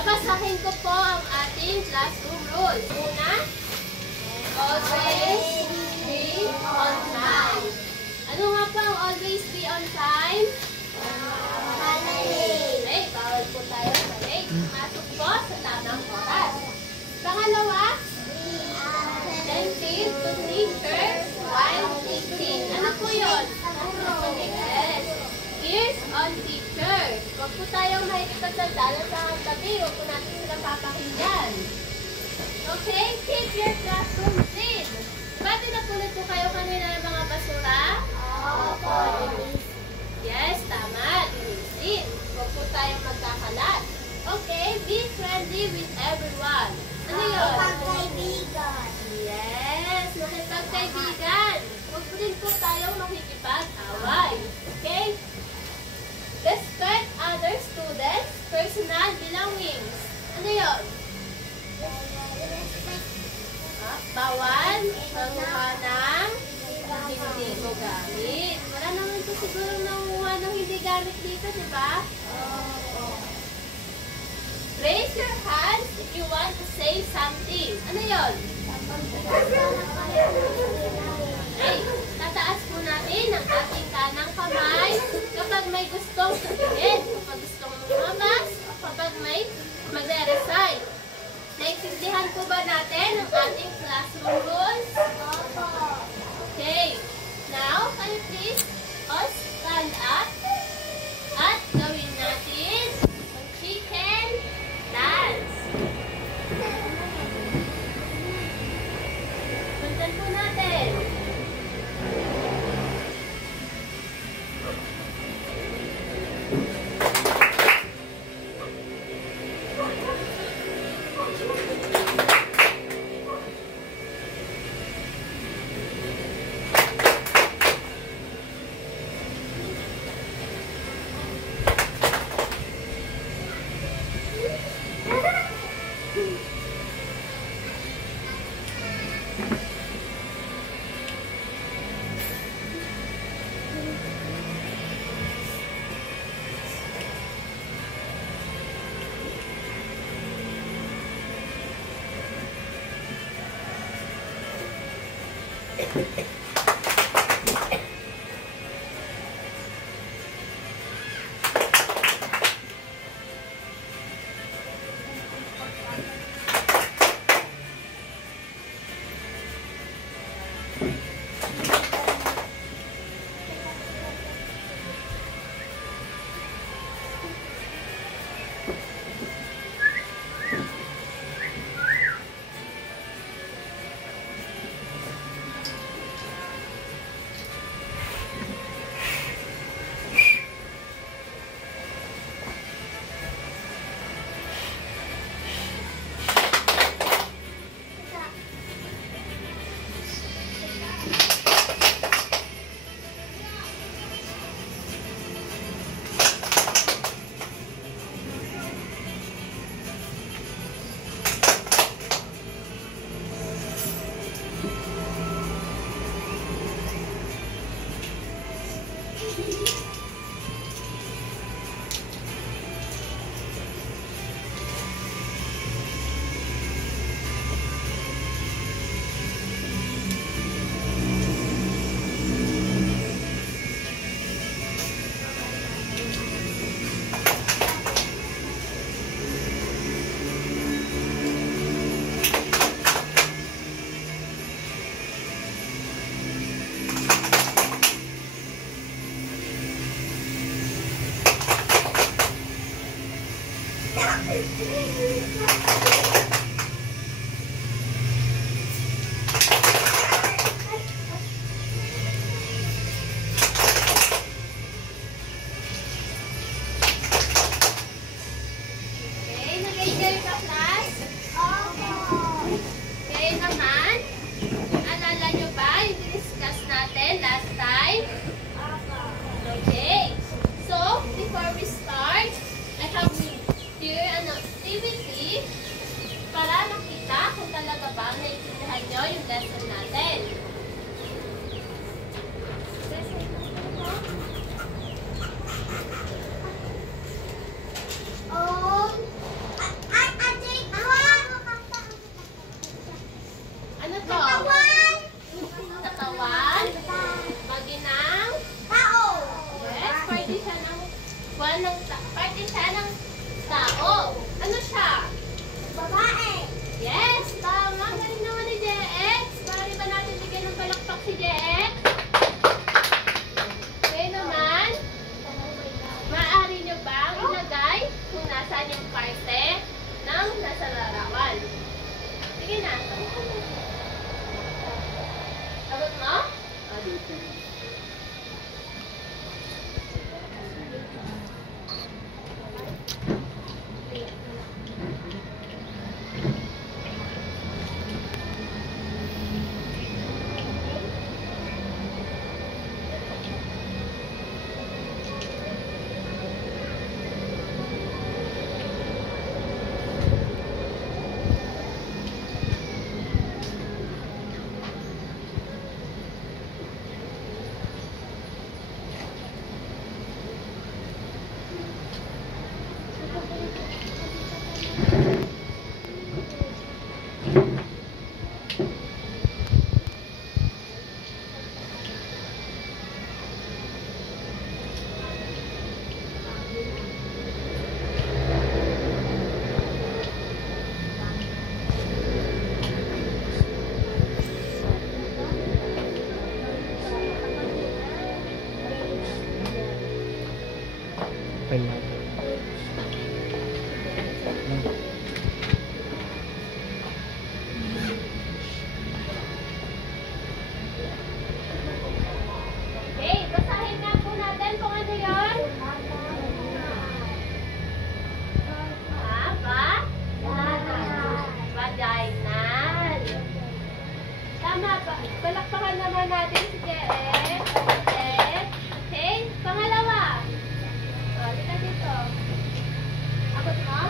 Babasahin ko po ang ating classroom rules. Una, always be on time. Ano nga po ang always be on time? Okay, bawal po tayo balik. Masok po sa tamang oras. Pangalawa, attentive to teachers while teaching. Ano po yun? Yes. Ears on teachers. Huwag po tayong mahikipagdaldalan sa tabi. Huwag po natin silang papakinggan. Okay, keep your classroom clean. Ba't napulot po kayo kanina ng mga basura? Opo. Yes, tama. Linisin. Huwag po tayong magkakalat. Okay, be friendly with everyone. Ano yun? Makipagkaibigan. Yes, makipagkaibigan. Huwag po din po tayong makikipag-away. Okay? Respect other students' personal belongings. Ano yun? Bawal manguha ng hindi mo gamit. Wala naman po siguro nanguha ng hindi gamit dito, di ba? Raise your hands if you want to say something. Ano yun? Okay, tataas po natin ang ating kanang kamay kapag may gustong sabihin, kapag gustong lumabas, o kapag may magre-recite. Naintindihan po ba natin ang ating classroom rules? Okay, now, can you please all stand up at gawin natin ang chicken dance. Puntan po natin. Okay, basahin nga po natin kung ano yun. Vaginal. Tama ba? Palakpakan naman natin si JF. Okay, pangalawa. O, halika dito. Abot mo?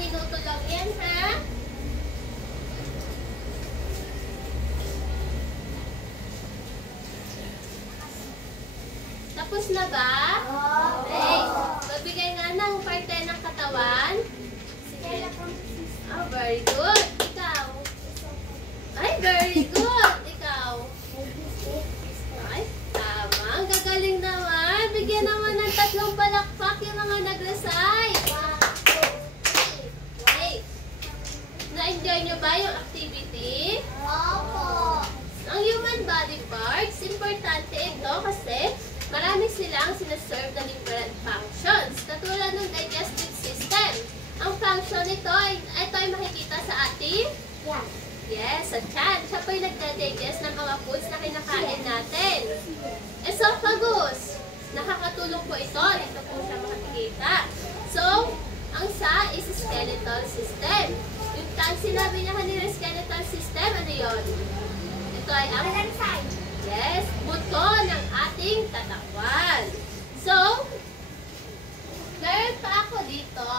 minuto lang yan, ha? Tapos na ba? Okay. Magbigay nga ng parte ng katawan. Sige. Oh, very good. Ikaw. Ay, very good. Ikaw. Ay, tama. Ang gagaling naman. Bigyan naman ng 3 palakpak yung mga nag-recite. Wait. Na-enjoy nyo ba yung activity? Opo. Ang human body parts, importante ito kasi marami silang sinaserve na different functions, katulad ng digestive system. Ang function nito ay makikita sa ating yes, sa tiyan. Siya po yung nagda-digest ng mga foods na kinakain natin. Esophagus, nakakatulong po ito. Dito po siya makikita. So, ang sa is skeletal system. Yung sinabi niya kanina skeletal system, ano yun? Ito ay ang yes, buto ng ating katawan. So, meron pa ako dito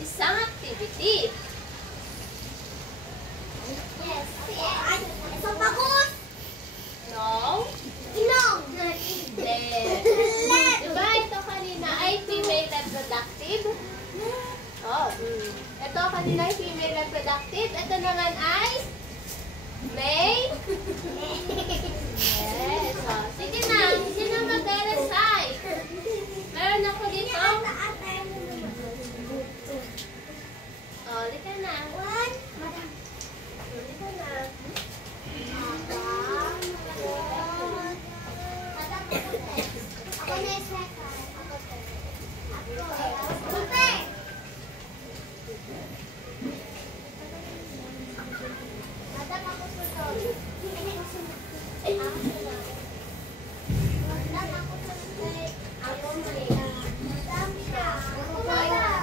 isang activity. Yes. Esophagus. No? Ilong. Diba ito kanina ay female reproductive? Oh, ito kanina ay female reproductive. Ito naman ay male? Yes. Oh, sige na. Sino mag-recite? Meron ako dito. Oh, lika na. Lika na. Ako na yung second. Madam, ako sunod. Madam, ako sunod. Ako siya. Madam siya. Ako madam.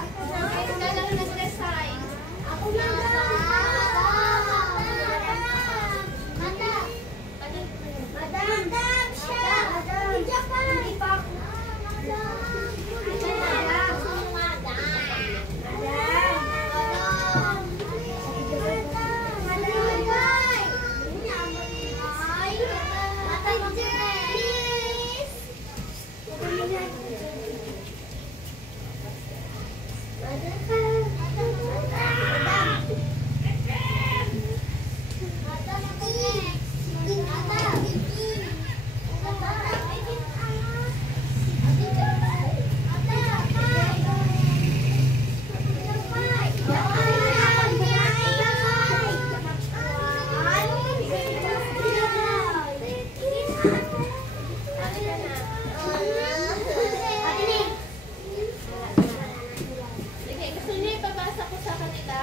Ikaw lang nag-recite. Ako madam. Madam. Madam siya. Madam. Madam. Sige, gusto niyo ipabasa ko sa kanila?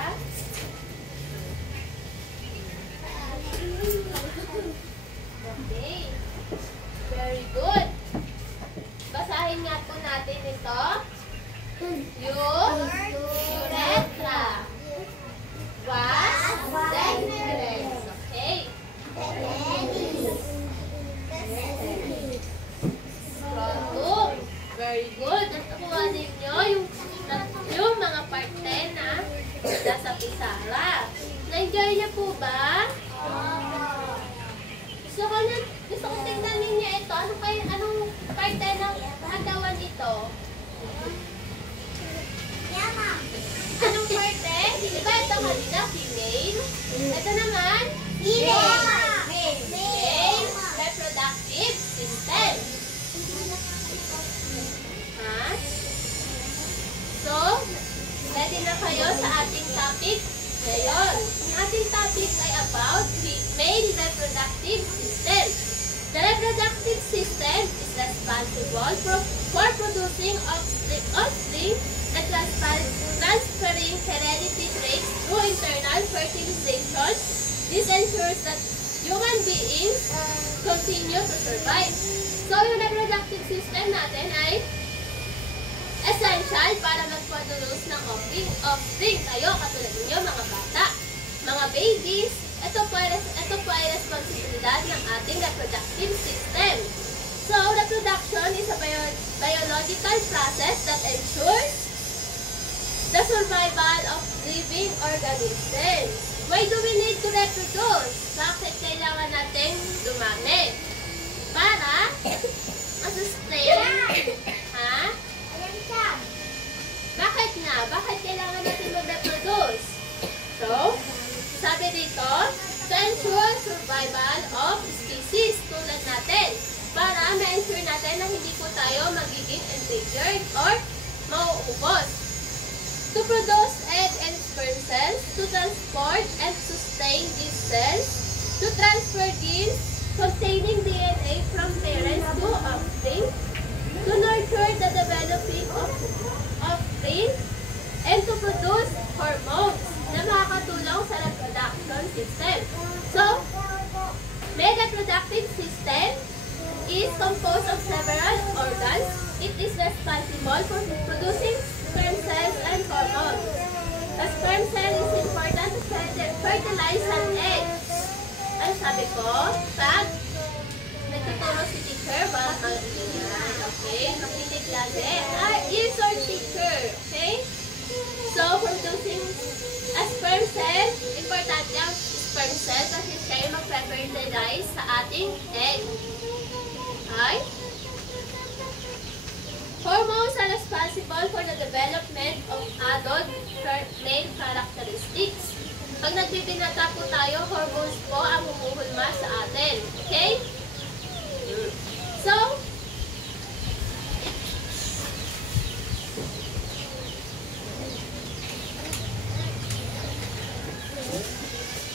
Okay. Very good. Basahin nga po natin ito. Urethra. Was. Then. Okay. Scrotum. Very good. Nakuha ninyo yung mga parte na nasa pisara. Na-enjoy niyo po ba? Gusto ko tignan ninyo ito. Anong parte ng katawan ito? Anong parte? Diba ito kanina? Female? Ito naman? Male reproductive system. Ha? So, ready na kayo sa ating topic ngayon. Ang ating topic ay about male reproductive system. The reproductive system is responsible for producing offspring and transferring heredity traits through internal fertilization. This ensures that human beings continue to survive. So, yung reproductive system natin ay essential para magproduce ng offspring. Kayo, katulad ninyo, mga bata, mga babies, ito po ay responsibilidad ng ating reproductive system. So, reproduction is a biological process that ensures the survival of living organisms. Why do we need to reproduce? Bakit kailangan natin dumami? Para masustain. Ha? Bakit nga? Bakit kailangan natin mag-reproduce? So, sabi dito, to ensure survival of species tulad natin. Para ma-ensure natin na hindi po tayo magiging endangered or mauubos. To produce egg and sperm cells, to transport and sustain these cells, to transfer genes containing DNA from parents to offspring, to nurture the developing of offspring, and to produce hormones na makakatulong sa reproduction system. So, the reproductive system is composed of several organs. It is responsible for producing sperm cells and hormones. A sperm cell is important to fertilize an egg. Ano sabi ko? Pag nagtuturo si teacher, wala kang ingay. Okay? Makinig lagi. Is our teacher. Okay? So, producing a sperm cell, importante ang sperm cell kasi siya yung mag-fertilize sa ating egg. Okay? Hormones are responsible for the development of adult male characteristics. Pag nagbibinata po tayo, hormones po ang humuhulma sa atin. Okay? So,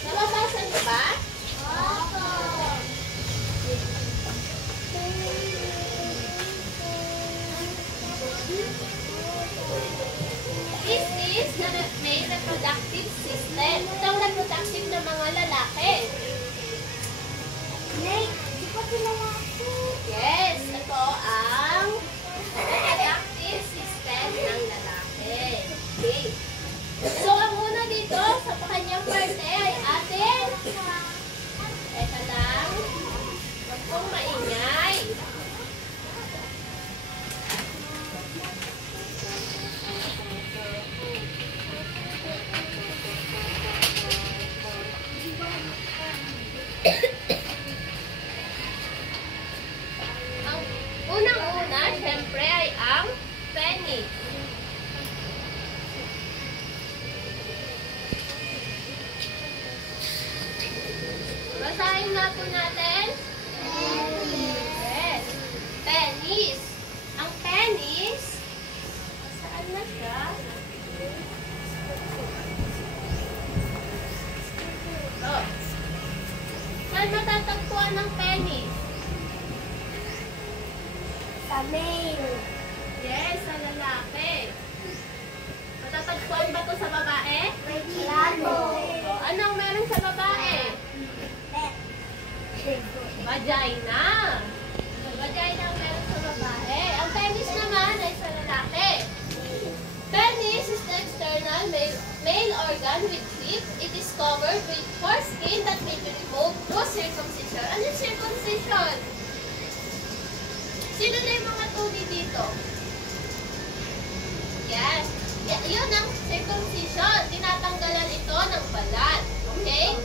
nababasa niyo ba? This is the male reproductive system. Itong reproductive ng mga lalaki. Yes, ito ang reproductive system ng lalaki. Okay. So, ang una dito sa kanyang parte ay atin. Teka lang. Huwag pong maingay. Ang unang-una, syempre, ay ang penis. Basahin nga po natin. Yes. Penis. Ang penis, saan na siya? Oh. Saan matatagpuan ng penis? Sa male. Yes, sa lalaki. Matatagpuan ba ito sa babae? Lalo. Oh, anong meron sa babae? Vagina. Vagina ang meron sa babae. Ang penis naman ay sa lalaki. Penis is the external male organ with teeth. It is covered with foreskin that may be removed through circumcision. Ano yung circumcision? Sino na yung mga tuni dito? Yes. Yun ang circumcision. Tinatanggalan ito ng balat. Okay?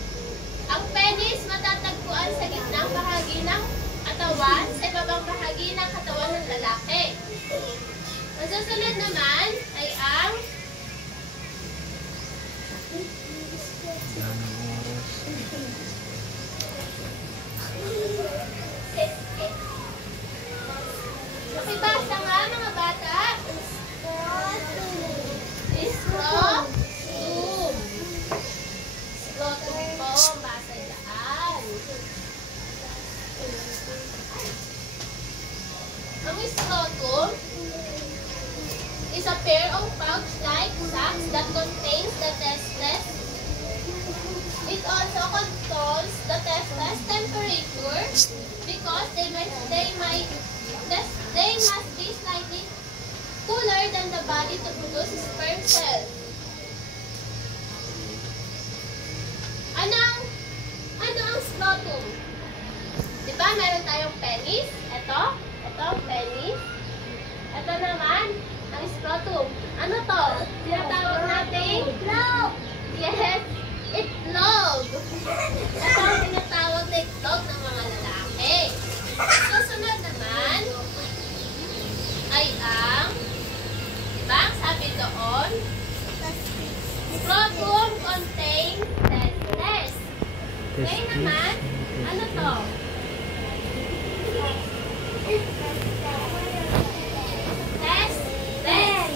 Ang penis matatagpuan sa gitnang bahagi ng katawan, sa ibabang bahagi ng katawan ng lalaki. Ang susunod naman ay ang nakibasa nga mga bata. Scrotum. Scrotum po, basa dyan. Ang scrotum is a pair of pouch-like sacs that contains the testes. It also controls the testes temperature because they must be slightly cooler than the body to produce sperm cells. Ano ang scrotum? Diba meron tayong penis? Ito ang penis. Ito naman ang scrotum. Ano to? Tinatawag nating Low. yes, itlog. Ito ang tinatawag na itlog ng mga lalaki. Susunod naman ay ang, diba ang sabi doon, scrotum contains testes. Ngayon naman, ano to? Testes.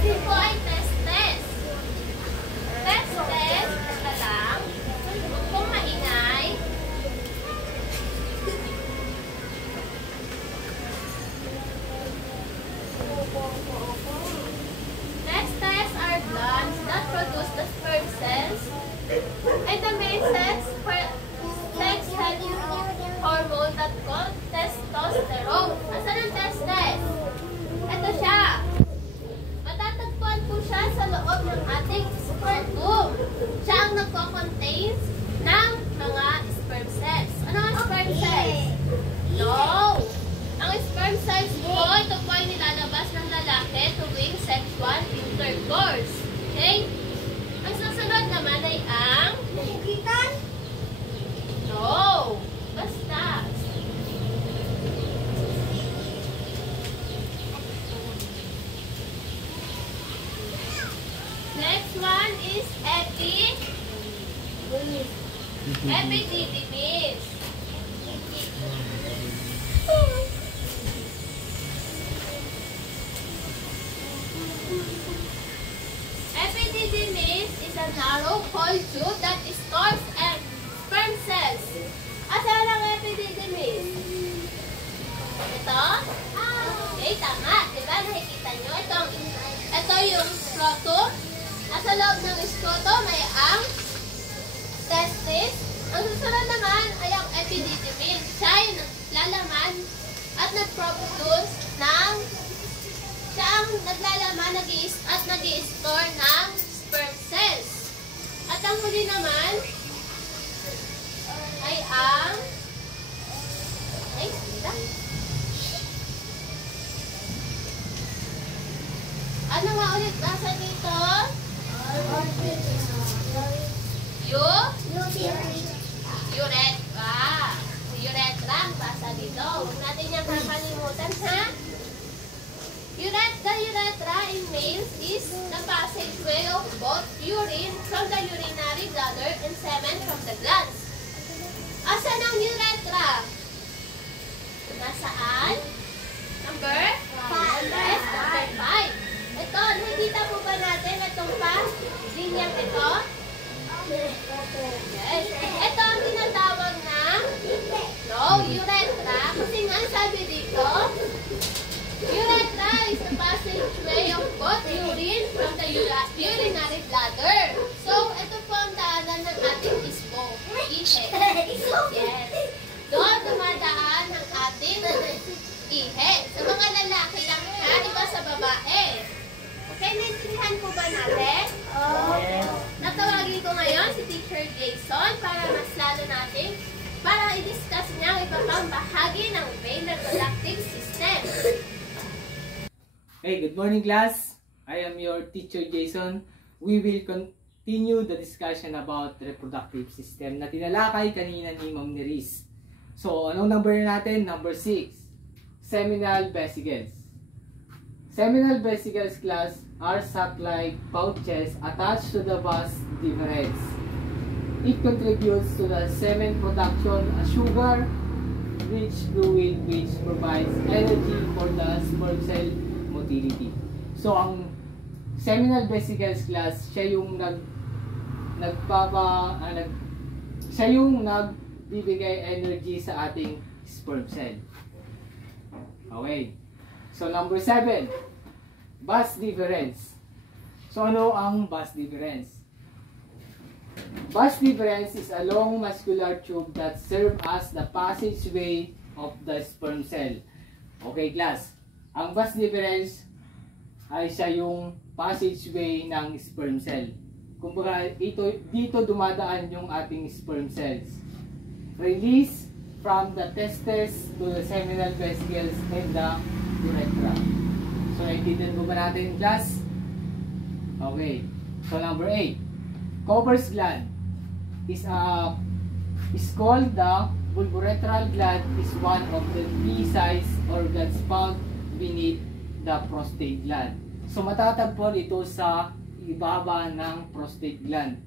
Ito po ay testes. Testes, ito lang. Huwag pong maingay. Testes are glands that produce the sperm cells, and the male sex has hormone that called testosterone. Asan ang testes? Ito siya. Matatagpuan po siya sa loob ng ating scrotum. Siya ang nagko-contains ng mga sperm cells. Ano ang sperm cells? No! Ang sperm cells po, ito po ay nilalabas ng lalaki tuwing sexual intercourse. Okay? Ang susunod naman ay ang... No! Basta. Next one is epididymis. Epididymis is a narrow coiled tube that stores sperm cells. Asan ang epididymis? Ito? Okay, tama. Diba? Nakikita nyo? Ito yung scrotum. Nasa loob ng scrotum ay ang testis. Ang susunod naman ay ang epididymis. Siya yung naglalaman at nag-produce ng siya ang naglalaman at nag-i-store ng sperm cells. At ang huli naman ay ang ano nga ulit nasa dito? Urethra. Urethra ang basa dito. Huwag natin yung kakalimutan, ha? The urethra in males is the passageway of both urine from the urinary bladder and semen from the glands. Asan ang urethra? Nasaan? Number 5. Yes, number 5. Ito, nakikita po ba natin itong linyang ito? Yes. Ito ang tinatawag na urethra. Kasi nga sabi dito, urethra is the passageway of both urine from the urinary bladder. So, ito po ang daanan ng ating ispo. Ihe. Yes. Doon dumadaan ng ating ihe. Sa mga lalaki lang ha, iba sa babae. Okay, naintindihan po ba natin? Yes. Natawagin ko ngayon si Teacher Jason para mas lalo natin para i-discuss niya ang iba pang bahagi ng male reproductive system. Hey, good morning class. I am your teacher Jason. We will continue the discussion about reproductive system na tinalakay kanina ni Ma'am Neris. So, anong number natin? Number 6. Seminal vesicles. Seminal vesicles class are sac-like pouches attached to the vas deferens. It contributes to the semen production a sugar-rich fluid which provides energy for the sperm cell motility. So, ang seminal vesicles class, siya yung nagbibigay energy sa ating sperm cell. Okay. So, number 7. Vas deferens. So, ano ang vas deferens? Vas deferens is a long muscular tube that serves as the passageway of the sperm cell. Okay, class. Ang vas deferens ay siya yung passageway ng sperm cell. Kumbaga, dito dumadaan yung ating sperm cells. release from the testes to the seminal vesicles and the urethra. So, naiintindihan po ba natin, class? Okay. So, number 8. Cowper's gland is called the bulbourethral gland, is one of the 3 sized organs found beneath the prostate gland. So, matatagpuan ito sa ibaba ng prostate gland.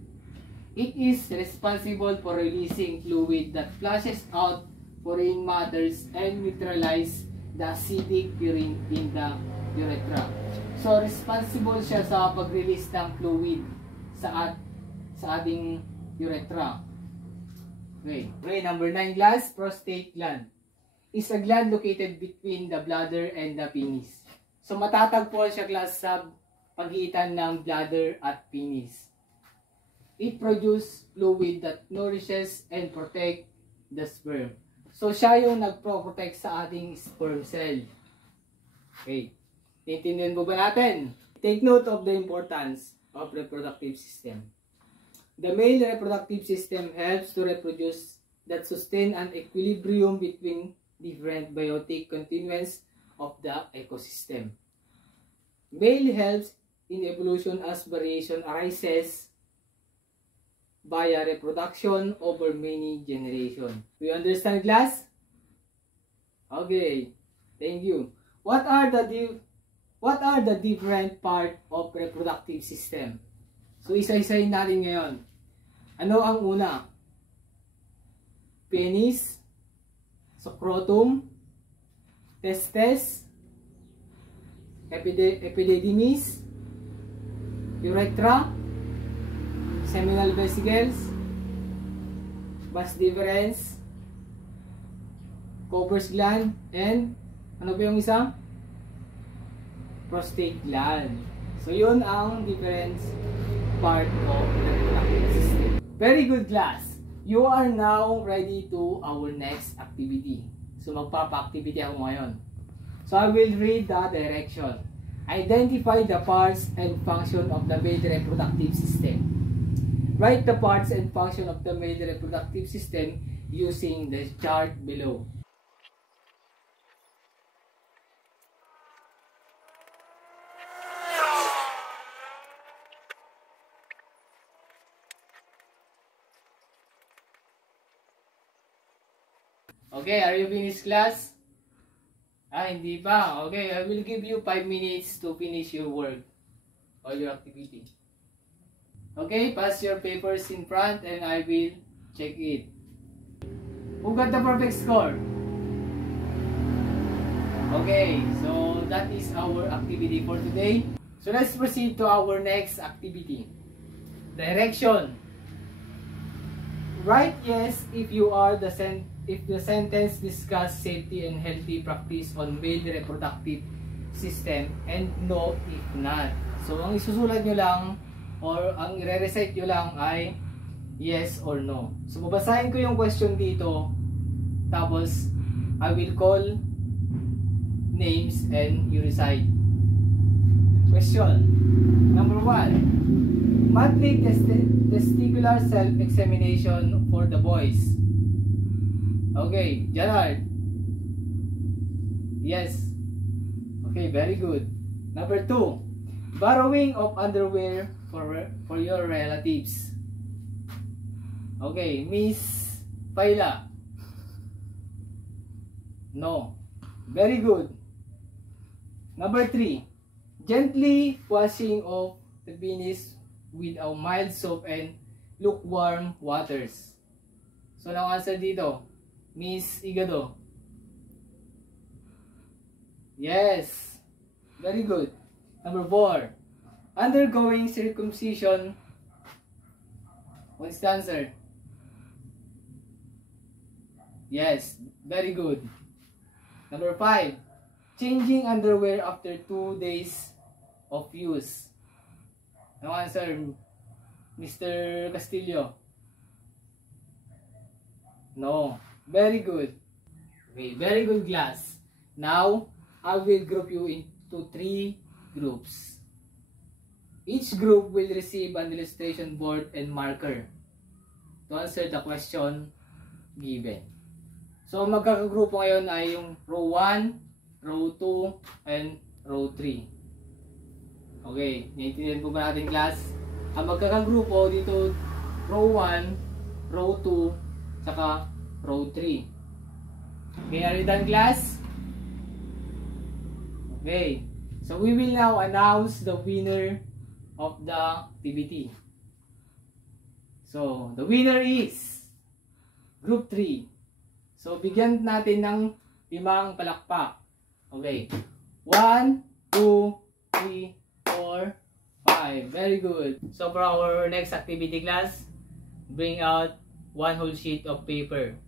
It is responsible for releasing fluid that flushes out foreign matters and neutralize the acidic urine in the urethra. So, responsible siya sa pag-release ng fluid sa ating urethra. Okay. Number 9 class, prostate gland is a gland located between the bladder and the penis. So, matatagpuan siya class sa pagitan ng bladder at penis. It produces fluid that nourishes and protect the sperm. So, siya yung nagpro-protect sa ating sperm cell. Okay. Intindihan mo ba natin? Take note of the importance of reproductive system. The male reproductive system helps to reproduce that sustain an equilibrium between different biotic continuance of the ecosystem. Male helps in evolution as variation arises via reproduction over many generations. Do you understand, class? Okay. Thank you. What are the different part of reproductive system? So, isa-isahin natin ngayon. Ano ang una? Penis, scrotum, testes, epididymis, urethra, seminal vesicles, vas deferens, Cowper's gland, and ano ba yung isa? Prostate gland. So, yun ang different part of the reproductive system. Very good, class. You are now ready to our next activity. So, magpapa-activity ako ngayon. So, I will read the direction. Identify the parts and function of the male reproductive system. Write the parts and function of the male reproductive system using the chart below. Okay, are you finished, class? Hindi pa. Okay, I will give you 5 minutes to finish your work or your activity. Okay, pass your papers in front and I will check it. Who got the perfect score? Okay, so that is our activity for today. So let's proceed to our next activity. Direction. Write yes if the sentence discuss safety and healthy practice on male reproductive system, and no if not. So ang isusulat nyo lang or ang i-recite nyo lang ay yes or no. So babasahin ko yung question dito, tapos I will call names and you recite. Question number 1. Monthly testicular self-examination for the boys. Okay, Gerard. Yes. Okay, very good. Number 2. Borrowing of underwear for your relatives. Okay, Miss Paila. No. Very good. Number 3. Gently washing of the penis with a mild soap and lukewarm waters. So, ang answer dito, Miss Igado. Yes. Very good. Number 4. Undergoing circumcision. What's the answer? Yes. Very good. Number 5. Changing underwear after 2 days of use. Ang answer, Mr. Castillo. No. Very good. Okay, very good, class. Now, I will group you into 3 groups. Each group will receive an illustration board and marker to answer the question given. So, ang magkakagrupo ngayon ay yung row 1, row 2, and row 3. Okay, naiintindihan po ba natin, class? Ang magkakagrupo dito, row 1, row 2, saka row 3. Okay, are you done, class? Okay, so we will now announce the winner of the activity. So, the winner is Group 3. So, bigyan natin ng 5 palakpak. Okay. 1, 2, 3, 4, 5. Very good. So, for our next activity, class, bring out 1 whole sheet of paper.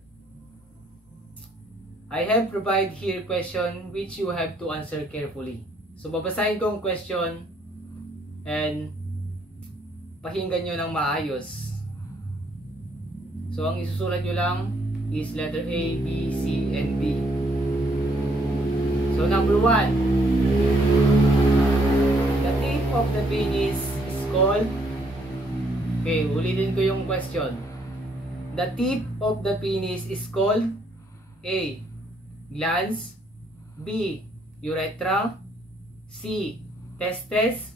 I have provided here question which you have to answer carefully. So, babasahin ko ang question and pakinggan nyo ng maayos. So, ang isusulat nyo lang is letter A, B, C, and D. So, number 1. The tip of the penis is called... Okay, ulitin ko yung question. The tip of the penis is called A. Glans, B. Urethra, C. Testes,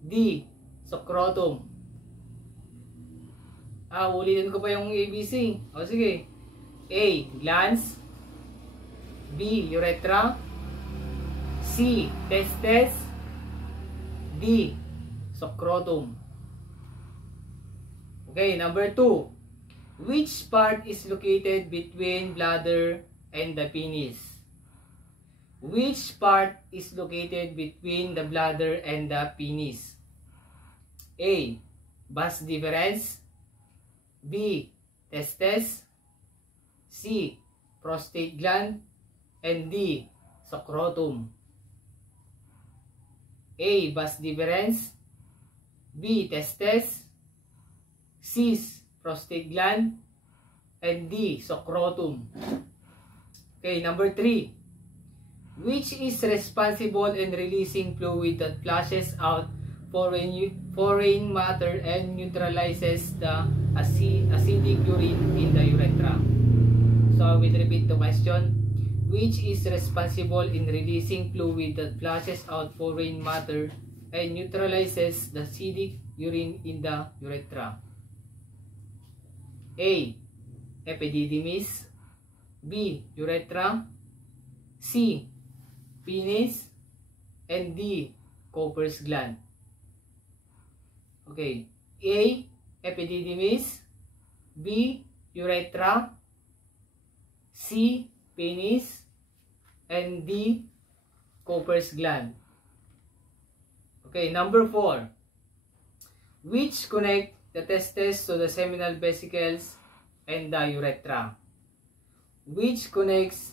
D. Scrotum. Ulitin ko pa yung ABC. O sige. A. Glans, B. Urethra, C. Testes, D. Scrotum. Okay, number 2. Which part is located between bladder and the penis? Which part is located between the bladder and the penis? A. Vas deferens, B. Testes, C. Prostate gland, and D. Scrotum. A. Vas deferens, B. Testes, C. Prostate gland, and D. Scrotum. Okay, number 3. Which is responsible in releasing fluid that flushes out foreign matter and neutralizes the acidic urine in the urethra? So I will repeat the question. Which is responsible in releasing fluid that flushes out foreign matter and neutralizes the acidic urine in the urethra? A. Epididymis, B. Urethra, C. Penis, and D. Cowper's gland. Okay. A. Epididymis, B. Urethra, C. Penis, and D. Cowper's gland. Okay, number 4. Which connect the testes to the seminal vesicles and the urethra? Which connects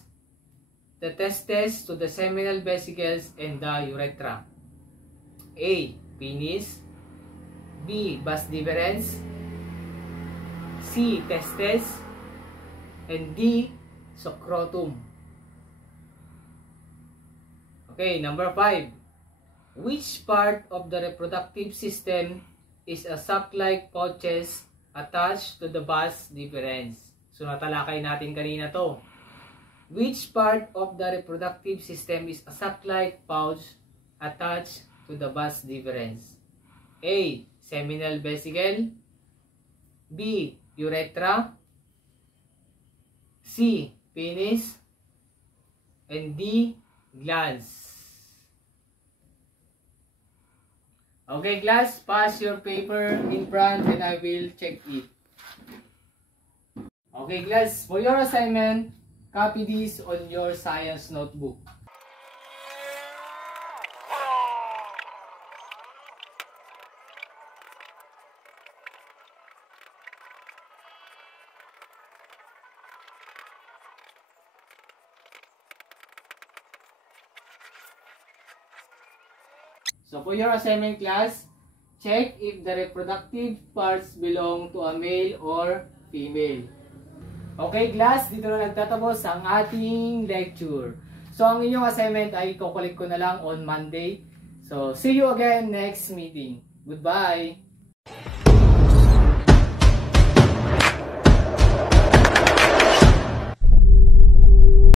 the testes to the seminal vesicles and the urethra? A. Penis, B. Vas deferens, C. Testes, and D. Scrotum. Okay, number 5. Which part of the reproductive system is a sac-like pouches attached to the vas deferens? So, natalakay natin kanina to. Which part of the reproductive system is a sac-like pouch attached to the vas deferens? A. Seminal vesicle, B. Urethra, C. Penis, and D. Glands. Okay, class, pass your paper in front and I will check it. Okay, class, for your assignment, copy this on your science notebook. So for your assignment, class, check if the reproductive parts belong to a male or female. Okay, class, dito na nagtatapos ang ating lecture. So ang inyong assignment ay kukulit ko na lang on Monday. So see you again next meeting. Goodbye!